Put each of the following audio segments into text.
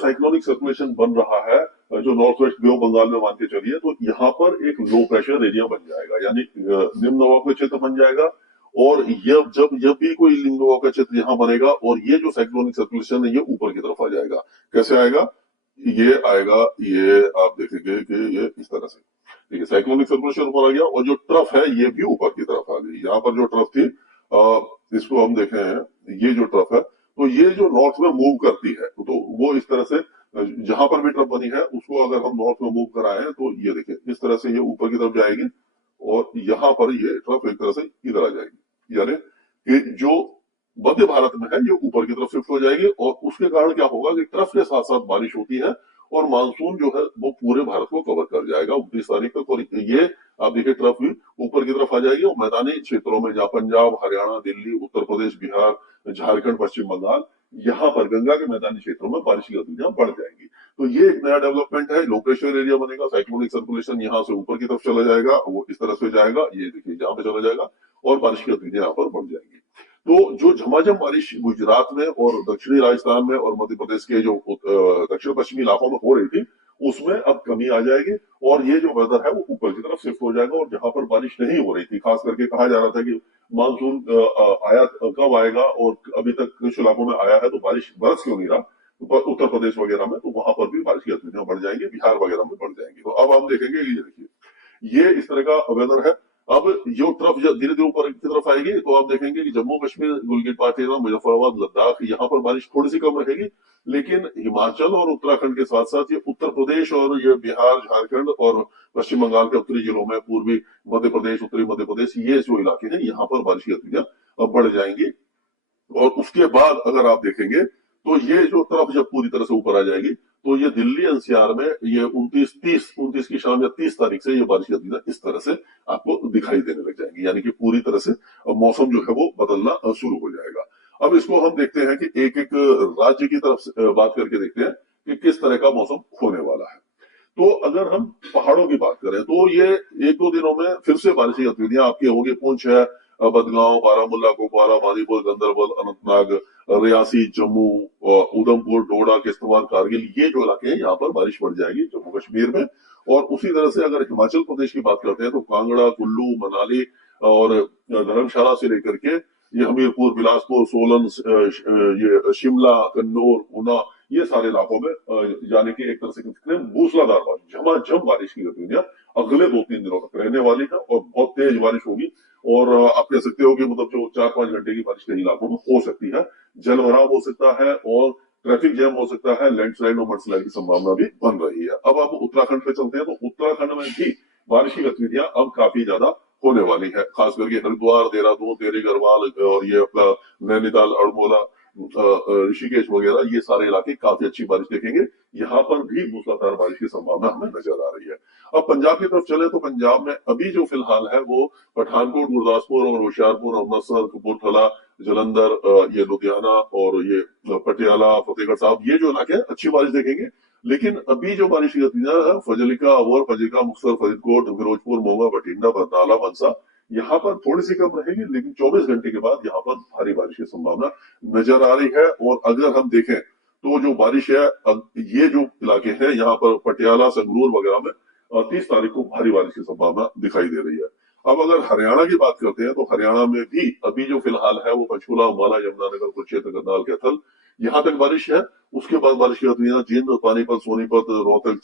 Cyclonic circulation बन रहा है जो north west bay of Bengal में मान के चलिए, तो यहाँ पर एक लो प्रेशर एरिया बन जाएगा, यानी निम्न दबाव का क्षेत्र बन जाएगा। और जब भी कोई निम्न दबाव का क्षेत्र यहाँ बनेगा और ये जो साइक्लोनिक सर्कुलेशन है ये ऊपर की तरफ आ जाएगा। कैसे आएगा? ये आएगा, ये आप देखेंगे कि ये इस तरह से, देखिए साइक्लोनिक सर्कुलेशन ऊपर आ गया और जो ट्रफ है ये भी ऊपर की तरफ आ गई। यहाँ पर जो ट्रफ थी इसको हम देखे हैं, ये जो ट्रफ है तो ये जो नॉर्थ में मूव करती है, तो वो इस तरह से जहां पर भी ट्रफ बनी है उसको अगर हम नॉर्थ में मूव कराए तो ये देखिए इस तरह से ये ऊपर की तरफ जाएगी और यहाँ पर ये ट्रफ एक तरह से इधर आ जाएगी, यानी कि जो मध्य भारत में है ये ऊपर की तरफ शिफ्ट हो जाएगी। और उसके कारण क्या होगा कि ट्रफ के साथ साथ बारिश होती है और मानसून जो है वो पूरे भारत को कवर कर जाएगा 29 तारीख तक। और ये आप देखिए ट्रफ भी ऊपर की तरफ आ जाएगी और मैदानी क्षेत्रों में जहाँ पंजाब, हरियाणा, दिल्ली, उत्तर प्रदेश, बिहार, झारखंड, पश्चिम बंगाल, यहाँ पर गंगा के मैदानी क्षेत्रों में बारिश की गतिविधियां बढ़ जाएंगी। तो ये एक नया डेवलपमेंट है, लो प्रेशर एरिया बनेगा, साइक्लोनिक सर्कुलेशन यहाँ से ऊपर की तरफ चला जाएगा, वो इस तरह से जाएगा, ये देखिए जहां पे चला जाएगा और बारिश की गतिविधियां यहाँ पर बढ़ जाएंगी। तो जो झमाझम बारिश गुजरात में और दक्षिणी राजस्थान में और मध्य प्रदेश के जो दक्षिण पश्चिमी इलाकों में हो रही थी उसमें अब कमी आ जाएगी और ये जो वेदर है वो ऊपर की तरफ शिफ्ट हो जाएगा। और जहां पर बारिश नहीं हो रही थी, खास करके कहा जा रहा था कि मानसून आया कब आएगा और अभी तक कुछ इलाकों में आया है तो बारिश बरस क्यों नहीं रहा, उत्तर प्रदेश वगैरह में, तो वहां पर भी बारिश की गतिविधियां बढ़ जाएंगी, बिहार वगैरह में बढ़ जाएंगी। तो अब हम देखेंगे, ये देखिए ये इस तरह का वेदर है। अब जो तरफ धीरे धीरे ऊपर की तरफ आएगी तो आप देखेंगे कि जम्मू कश्मीर, गिलगित बाल्टिस्तान, मुजफ्फराबाद, लद्दाख, यहाँ पर बारिश थोड़ी सी कम रहेगी। लेकिन हिमाचल और उत्तराखंड के साथ साथ ये उत्तर प्रदेश और ये बिहार, झारखंड और पश्चिम बंगाल के उत्तरी जिलों में, पूर्वी मध्य प्रदेश, उत्तरी मध्य प्रदेश, ये जो इलाके हैं यहाँ पर बारिश की गतिविधियां बढ़ जाएंगी। और उसके बाद अगर आप देखेंगे तो ये जो तरफ जब पूरी तरह से ऊपर आ जाएगी तो ये दिल्ली एनसीआर में ये 29 की शाम या 30 तारीख से ये बारिश की गतिविधियां इस तरह से आपको दिखाई देने लग जाएंगी, यानी कि पूरी तरह से मौसम जो है वो बदलना शुरू हो जाएगा। अब इसको हम देखते हैं कि एक एक राज्य की तरफ से बात करके देखते हैं कि किस तरह का मौसम होने वाला है। तो अगर हम पहाड़ों की बात करें तो ये एक दो दिनों में फिर से बारिश की गतिविधियां आपकी होंगी। पुंछ है, बदगांव, बारामूला, कुपवारा, मादीपुर, गंदरबल, अनंतनाग, रियासी, जम्मू, उधमपुर, डोडा, किश्तवाड़, कारगिल, ये जो इलाके हैं यहाँ पर बारिश बढ़ जाएगी जम्मू कश्मीर में। और उसी तरह से अगर हिमाचल प्रदेश की बात करते हैं तो कांगड़ा, कुल्लू, मनाली और धर्मशाला से लेकर के ये हमीरपुर, बिलासपुर, सोलन, ये शिमला, कन्नौर, ऊना, ये सारे इलाकों में यानी कि एक तरह से मूसलाधार बारिश, झमाझम बारिश की गतिविधियां अगले 2-3 दिनों तक रहने वाली है और बहुत तेज बारिश होगी। और आप कह सकते हो कि मतलब जो 4-5 घंटे की बारिश कई इलाकों में हो सकती है, जलभराव हो सकता है और ट्रैफिक जैम हो सकता है, लैंडस्लाइड और मडस्लाइड की संभावना भी बन रही है। अब आप उत्तराखंड पे चलते हैं तो उत्तराखंड में भी बारिश की गतिविधियां अब काफी ज्यादा होने वाली है, खास करके हरिद्वार, देहरादून, टेहरी गढ़वाल और ये अपना नैनीताल, अल्मोड़ा, ऋषिकेश वगैरह, ये सारे इलाके काफी अच्छी बारिश देखेंगे। यहाँ पर भी मूसलाधार बारिश की संभावना हमें नजर आ रही है। अब पंजाब की तरफ चले तो पंजाब में अभी जो फिलहाल है वो पठानकोट, गुरदासपुर और होशियारपुर, अमृतसर, कपूरथला, जलंधर, ये लुधियाना और ये पटियाला, फतेहगढ़ साहब, ये जो इलाके हैं अच्छी बारिश देखेंगे। लेकिन अभी जो बारिश की गतिविधियां है फजलिका, अवर, फजीका, मुक्तसर, फरीदकोट, फिरोजपुर, मोगा, बठिंडा, बरनाला, मनसा, यहाँ पर थोड़ी सी कम रहेगी। लेकिन 24 घंटे के बाद यहाँ पर भारी बारिश की संभावना नजर आ रही है। और अगर हम देखें तो जो बारिश है, ये जो इलाके हैं यहाँ पर पटियाला, संगरूर वगैरह में 30 तारीख को भारी बारिश की संभावना दिखाई दे रही है। अब अगर हरियाणा की बात करते हैं तो हरियाणा में भी अभी जो फिलहाल है वो पंचकुला, अम्बाला, यमुनानगर, कुरुक्षेत्र, करनाल, कैथल, यहाँ तक बारिश है। उसके बाद बारिश की गतिविधियां जींद, पानीपत, सोनीपत, रोहतक,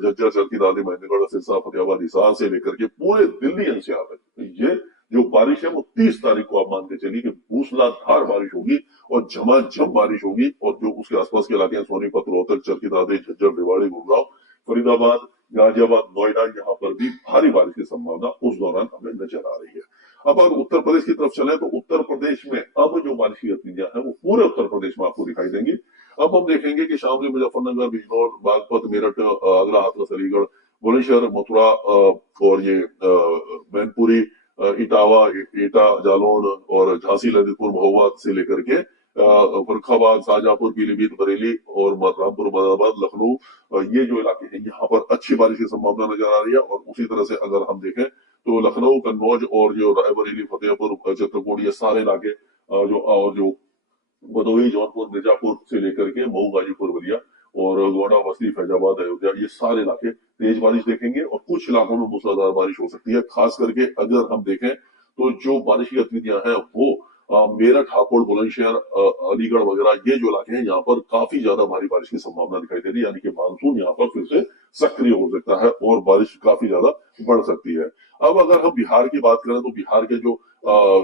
झज्जर, चरखी दादरी, महेंद्रगढ़, सिरसा, फतेहाबाद, हिसार से लेकर के पूरे दिल्ली एनसीआर में ये जो बारिश है वो 30 तारीख को आप मान के चलिए कि मूसलाधार बारिश होगी और झमाझम बारिश होगी। और जो उसके आसपास के इलाके हैं सोनीपत, रोहतक, चरखी दादरी, झज्जर, रेवाड़ी, गुड़गांव, फरीदाबाद, गाजियाबाद, नोएडा, यहाँ पर भी भारी बारिश की संभावना उस दौरान हमें नजर आ रही है। अब अगर उत्तर प्रदेश की तरफ चले तो उत्तर प्रदेश में अब जो बारिश की गतिविधियां हैं वो पूरे उत्तर प्रदेश में आपको दिखाई देंगी। अब हम देखेंगे कि शामली, मुजफ्फरनगर, बिजनौर, बागपत, मेरठ, आगरा, हाथरस, अलीगढ़, बुलंदशहर, मथुरा और ये मैनपुरी, इटावा, एटा, जालौन और झांसी, ललितपुर, महोबा से लेकर के फरुखाबाद, शाहजहांपुर, पीलीभीत, बरेली और रामपुर, मुरादाबाद, लखनऊ, ये जो इलाके हैं यहाँ पर अच्छी बारिश की संभावना नजर आ रही है। और उसी तरह से अगर हम देखें तो लखनऊ, कन्नौज और जो रायबरेली, फतेहपुर, चित्रकूट, ये सारे इलाके जो भदोही, जौनपुर, मिर्जापुर से लेकर के मऊ, गाजीपुर, बलिया और गोंडा, बस्ती, फैजाबाद, अयोध्या, ये सारे इलाके तेज बारिश देखेंगे और कुछ इलाकों में मूसलाधार बारिश हो सकती है। खास करके अगर हम देखें तो जो बारिश की गतिविधियां हैं वो मेरठ, हापुड़, बुलंदशहर, अलीगढ़ वगैरह ये जो इलाके हैं यहाँ पर काफी ज्यादा भारी बारिश की संभावना दिखाई दे रही है, यानी कि मानसून यहाँ पर फिर से सक्रिय हो सकता है और बारिश काफी ज्यादा बढ़ सकती है। अब अगर हम बिहार की बात करें तो बिहार के जो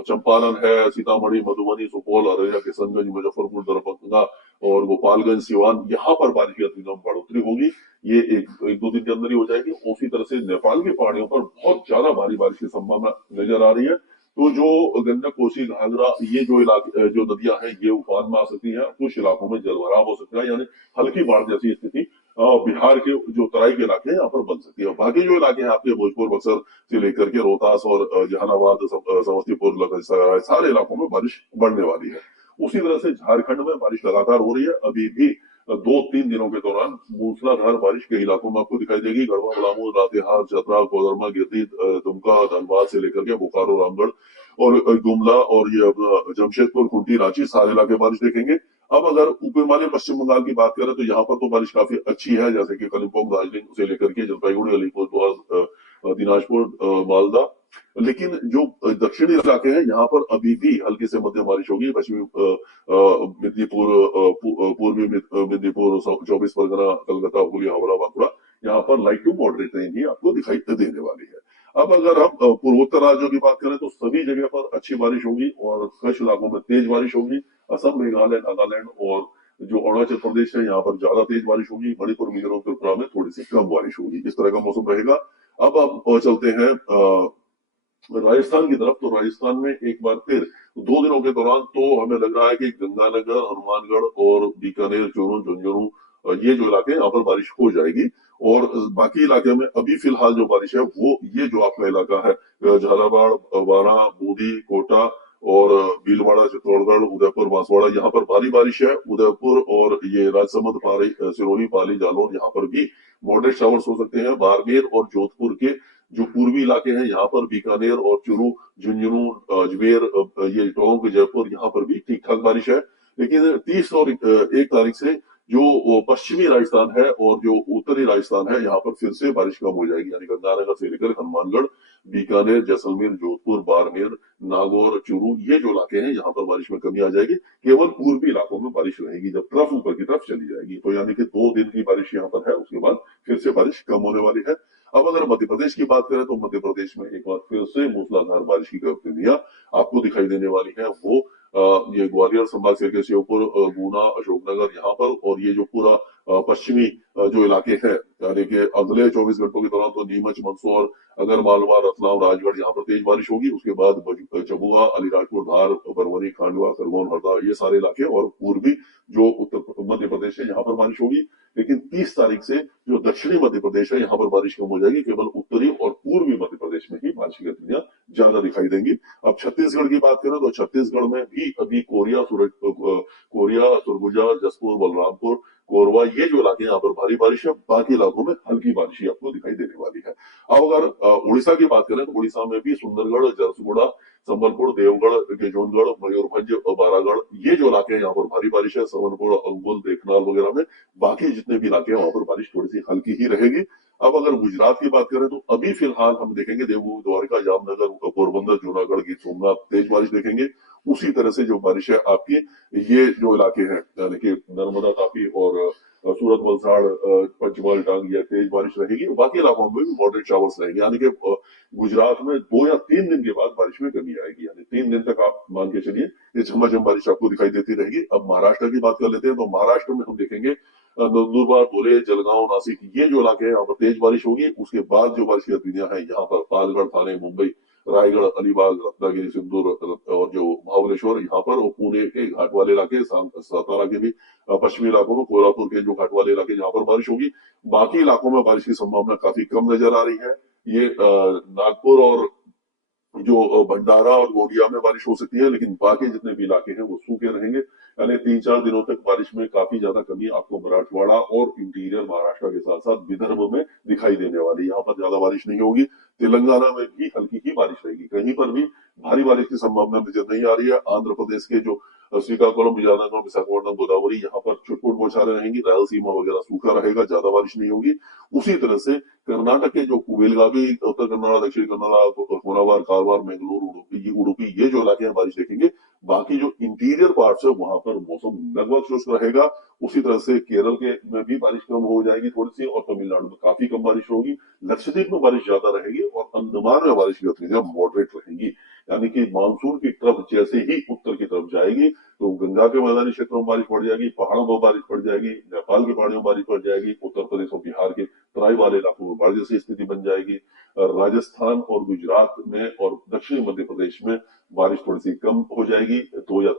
चंपारण है, सीतामढ़ी, मधुबनी, सुपौल, अररिया, किशनगंज, मुजफ्फरपुर, दरभंगा और गोपालगंज, सिवान, यहाँ पर बारिश की गतिविधियों में बढ़ोतरी होगी। ये एक दो दिन के अंदर ही हो जाएगी। उसी तरह से नेपाल की पहाड़ियों पर बहुत ज्यादा भारी बारिश की संभावना नजर आ रही है। तो जो गंडक, कोसी, घाघरा, ये जो इलाके, जो नदियां हैं, ये उफान में आ सकती हैं। कुछ इलाकों में जलभराव हो सकता है, यानी हल्की बाढ़ जैसी स्थिति बिहार के जो तराई के इलाके हैं यहाँ पर बन सकती है। बाकी जो इलाके हैं आपके भोजपुर, बक्सर से लेकर के रोहतास और जहानाबाद, समस्तीपुर, लखनऊ, सारे इलाकों में बारिश बढ़ने वाली है। उसी तरह से झारखंड में बारिश लगातार हो रही है। अभी भी 2-3 दिनों के दौरान मूसलाधार बारिश कई इलाकों में आपको दिखाई देगी। गढ़वा, पलामू, लातेहार, चतरा, कोडरमा, गिरिडीह, दुमका, धनबाद से लेकर के बोकारो, रामगढ़ और गुमला और ये अपना जमशेदपुर, खूंटी, रांची, सारे इलाके बारिश देखेंगे। अब अगर ऊपर हिमालय, पश्चिम बंगाल की बात करें तो यहाँ पर तो बारिश काफी अच्छी है, जैसे कि कालिम्पोंग, दार्जिलिंग से लेकर के जलपाईगुड़ी, अलीपुरद्वार, दिनाजपुर, मालदा। लेकिन जो दक्षिणी इलाके हैं यहाँ पर अभी भी हल्की से मध्यम बारिश होगी। पश्चिमी मेदिनीपुर, पूर्वी मेदिनीपुर, 24 परगना, कलकत्ता, हुगली, हावड़ा, बांकुड़ा, यहाँ पर लाइट टू मॉडरेट रेंज ही आपको दिखाई देने वाली है। अब अगर हम पूर्वोत्तर राज्यों की बात करें तो सभी जगह पर अच्छी बारिश होगी और कुछ इलाकों में तेज बारिश होगी। असम, मेघालय, नागालैंड और जो अरुणाचल प्रदेश है यहाँ पर ज्यादा तेज बारिश होगी। मणिपुर, मिजोरम, त्रिपुरा में थोड़ी सी कम बारिश होगी। इस तरह का मौसम रहेगा। अब आप चलते हैं राजस्थान की तरफ। तो राजस्थान में एक बार फिर 2 दिनों के दौरान तो हमें लग रहा है कि गंगानगर, हनुमानगढ़ और बीकानेर, चूरू, झुंझुनू, ये जो इलाके हैं यहाँ पर बारिश हो जाएगी। और बाकी इलाके में अभी फिलहाल जो बारिश है वो ये जो आपका इलाका है, झालावाड़, बारां, बूंदी, कोटा और भीलवाड़ा, चित्तौड़गढ़, उदयपुर, बांसवाड़ा, यहाँ पर भारी बारिश है। उदयपुर और ये राजसमंद, सिरोही, पाली, जालौर, यहाँ पर भी मॉडरेट शावर्स हो सकते हैं। बाड़मेर और जोधपुर के जो पूर्वी इलाके हैं यहाँ पर, बीकानेर और चूरू, झुंझुनू, अजमेर, ये टोंक, जयपुर, यहाँ पर भी ठीक ठाक बारिश है। लेकिन 30 और 1 तारीख से जो पश्चिमी राजस्थान है और जो उत्तरी राजस्थान है यहाँ पर फिर से बारिश कम हो जाएगी, यानी गंगानगर से लेकर हनुमानगढ़, बीकानेर, जैसलमेर, जोधपुर, बाड़मेर, नागौर, चूरू, ये जो इलाके हैं यहाँ पर बारिश में कमी आ जाएगी। केवल पूर्वी इलाकों में बारिश रहेगी जब ट्रफ ऊपर की तरफ चली जाएगी। तो यानी कि 2 दिन की बारिश यहाँ पर है, उसके बाद फिर से बारिश कम होने वाली है। अब अगर मध्य प्रदेश की बात करें तो मध्य प्रदेश में एक बार फिर से मूसलाधार बारिश की गतिविधियां आपको दिखाई देने वाली है। वो ये ग्वालियर संभाग से श्योपुर, गुना, अशोकनगर, यहाँ पर, और ये जो पूरा पश्चिमी जो इलाके हैं, यानी कि अगले 24 घंटों के दौरान तो नीमच, मंदसौर, अगर मालवा, रतलाम, राजगढ़, यहाँ पर तेज बारिश होगी। उसके बाद चबुआ, अलीराजपुर, धार, बरवनी, खांडवा, खरगोन, हरदा, ये सारे इलाके और पूर्वी जो उत्तर मध्य प्रदेश है यहाँ पर बारिश होगी। लेकिन 30 तारीख से जो दक्षिणी मध्य प्रदेश है यहाँ पर बारिश कम हो जाएगी। केवल उत्तरी और पूर्वी मध्य प्रदेश में ही बारिश की गतिविधियां ज्यादा दिखाई देंगी। अब छत्तीसगढ़ की बात करें तो छत्तीसगढ़ में भी अभी कोरिया, सरगुजा, जसपुर, बलरामपुर, कोरबा, ये जो इलाके यहाँ पर भारी बारिश है। बाकी इलाकों में हल्की बारिश ही आपको दिखाई देने वाली है। अब अगर उड़ीसा की बात करें तो उड़ीसा में भी सुंदरगढ़, झरसुगुड़ा, संबलपुर, देवगढ़, केजोनगढ़, मयूरभंज, बारागढ़, ये जो इलाके हैं यहाँ पर भारी बारिश है। सवनपुर, अंगुल, देखनाल वगैरह में। बाकी जितने भी इलाके हैं वहां पर बारिश थोड़ी सी हल्की ही रहेगी। अब अगर गुजरात की बात करें तो अभी फिलहाल हम देखेंगे देवभूमि, द्वारका, जामनगर, पोरबंदर, जूनागढ़, गीर सोमनाथ, तेज बारिश देखेंगे। उसी तरह से जो बारिश है आपकी ये जो इलाके हैं, यानी कि नर्मदा तापी और सूरत, वलसाड़, पंचमहल, टांग, ये तेज बारिश रहेगी। बाकी इलाकों में भी मॉडरेट शावर्स रहेंगे, यानी कि गुजरात में 2 या 3 दिन के बाद बारिश में कमी आएगी। यानी 3 दिन तक आप मान के चलिए ये झमाझम बारिश आपको दिखाई देती रहेगी। अब महाराष्ट्र की बात कर लेते हैं तो महाराष्ट्र में हम देखेंगे नंदुरबार, धुले, जलगांव, नासिक, ये जो इलाके हैं यहाँ पर तेज बारिश होगी। उसके बाद जो बारिश की गतिविधियां हैं यहाँ पर पालगढ़, थाने, मुंबई, रायगढ़, अलीबाग, रत्नागिरी, सिंदूर और जो महाबलेश्वर यहाँ पर, और पुणे के घाट वाले इलाके, सातारा के भी पश्चिमी इलाकों में, कोल्हापुर के जो घाट वाले इलाके यहाँ पर बारिश होगी। बाकी इलाकों में बारिश की संभावना काफी कम नजर आ रही है। ये नागपुर और जो भंडारा और गोंडिया में बारिश हो सकती है, लेकिन बाकी जितने भी इलाके हैं वो सूखे रहेंगे। यानी 3-4 दिनों तक बारिश में काफी ज्यादा कमी आपको मराठवाड़ा और इंटीरियर महाराष्ट्र के साथ साथ विदर्भ में दिखाई देने वाली। यहाँ पर ज्यादा बारिश नहीं होगी। तेलंगाना में भी हल्की ही बारिश रहेगी, कहीं पर भी भारी बारिश की संभावना नजर नहीं आ रही है। आंध्र प्रदेश के जो श्रीकाकुलम, विजयनगरम, विशाखापट्टनम, गोदावरी यहाँ पर छुटपुट बौछारें रहेंगी, रायलसीमा वगैरह सूखा रहेगा, ज्यादा बारिश नहीं होगी। उसी तरह से कर्नाटक के जो बेलगावी, उत्तर कन्नड़, दक्षिण कन्नड़, कोलाबार, कारवार, मंगलुरु, उडुपी ये जो इलाके हैं बारिश देखेंगे। बाकी जो इंटीरियर पार्ट्स है वहां पर मौसम लगभग शुष्क रहेगा। उसी तरह से केरल के में भी बारिश कम हो जाएगी थोड़ी सी, और तमिलनाडु में काफी कम बारिश होगी। लक्षद्वीप में बारिश ज्यादा रहेगी और अंडमान में बारिश की गतिविधियां मॉडरेट रहेंगी। यानी कि मानसून की तरफ जैसे ही उत्तर की तरफ जाएगी तो गंगा के मैदानी क्षेत्रों में बारिश बढ़ जाएगी, पहाड़ों में बारिश बढ़ जाएगी, नेपाल की पहाड़ियों में बारिश बढ़ जाएगी, उत्तर प्रदेश और बिहार के तराई वाले इलाकों में बाढ़ जैसी स्थिति बन जाएगी। राजस्थान और गुजरात में और दक्षिणी मध्य प्रदेश में बारिश थोड़ी सी कम हो जाएगी, 2 या